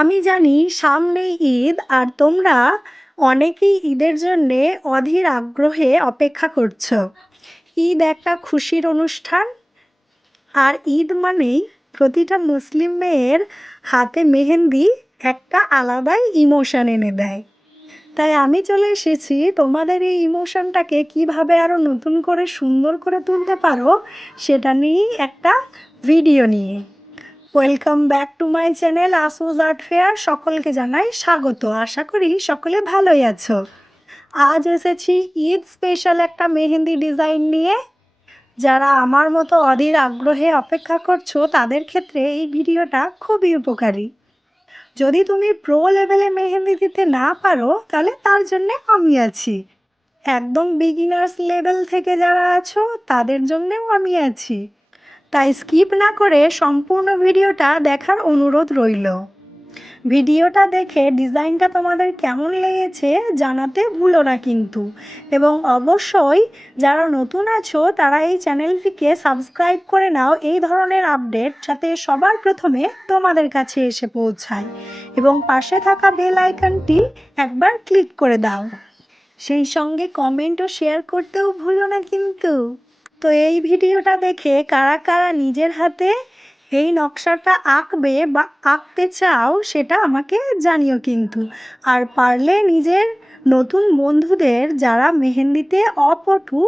আমি জানি সামনেই ঈদ আর তোমরা অনেকেই ঈদের জন্যে অধীর আগ্রহে অপেক্ষা করছো। ঈদ একটা খুশির অনুষ্ঠান, আর ঈদ মানেই প্রতিটা মুসলিম মেয়ের হাতে মেহেন্দি একটা আলাদাই ইমোশন এনে দেয়। তাই আমি চলে এসেছি তোমাদের এই ইমোশনটাকে কিভাবে আরো নতুন করে সুন্দর করে তুলতে পারো সেটা নিয়েই একটা ভিডিও নিয়ে। Welcome back to my channel Asus art fair. সকলকে জানাই স্বাগত। আশা করি সকলে ভালোই আছো। আজ এসেছি ঈদ স্পেশাল একটা মেহেন্দি ডিজাইন নিয়ে। যারা আমার মতো অধীর আগ্রহে অপেক্ষা করছো তাদের ক্ষেত্রে এই ভিডিওটা খুবই উপকারী। যদি তুমি প্রো লেভেলে মেহেন্দি দিতে না পারো তাহলে তার জন্য আমি আছি। একদম বিগিনার্স লেভেল থেকে যারা আছো তাদের জন্যেও আমি আছি। তাই স্কিপ না করে সম্পূর্ণ ভিডিওটা দেখার অনুরোধ রইল। ভিডিওটা দেখে ডিজাইনটা তোমাদের কেমন লেগেছে জানাতে ভুলো না কিন্তু। এবং অবশ্যই যারা নতুন আছো তারা এই চ্যানেলটিকে সাবস্ক্রাইব করে নাও এই ধরনের আপডেট যাতে সবার প্রথমে তোমাদের কাছে এসে পৌঁছায়। এবং পাশে থাকা বেল আইকনটি একবার ক্লিক করে দাও। সেই সঙ্গে কমেন্ট ও শেয়ার করতেও ভুলো না কিন্তু। তো এই ভিডিওটা দেখে কারা কারা নিজের হাতে এই নকশাটা আঁকবে বা আঁকতে চাও সেটা আমাকে জানিও কিন্তু। আর পারলে নিজের নতুন বন্ধুদের যারা মেহেন্দিতে অপটু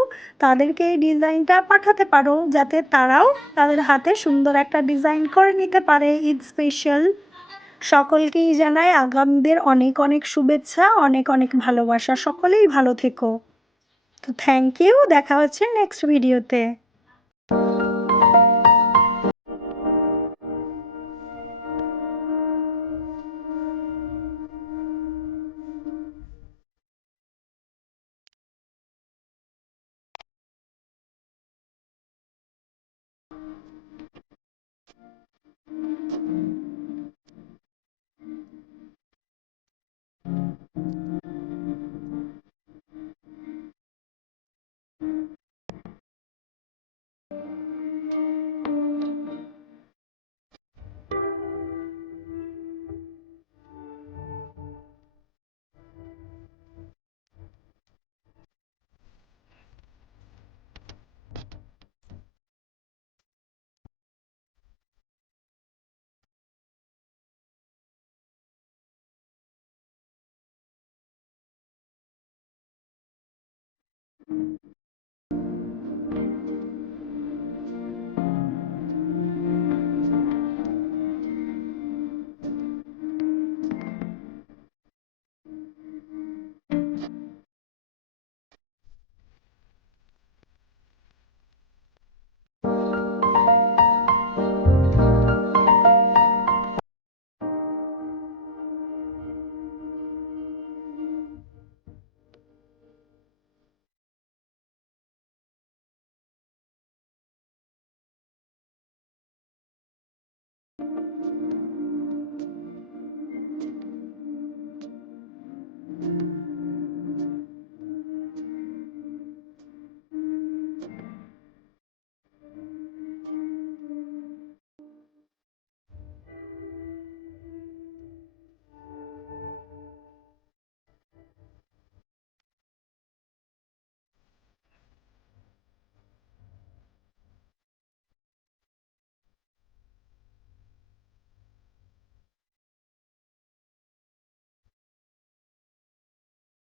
তাদেরকে এই ডিজাইনটা পাঠাতে পারো যাতে তারাও তাদের হাতে সুন্দর একটা ডিজাইন করে নিতে পারে ঈদ স্পেশাল। সকলকেই জানাই আগামীদের অনেক অনেক শুভেচ্ছা, অনেক অনেক ভালোবাসা। সকলেই ভালো থেকো। তো থ্যাংক ইউ, দেখা হচ্ছে নেক্সট ভিডিওতে।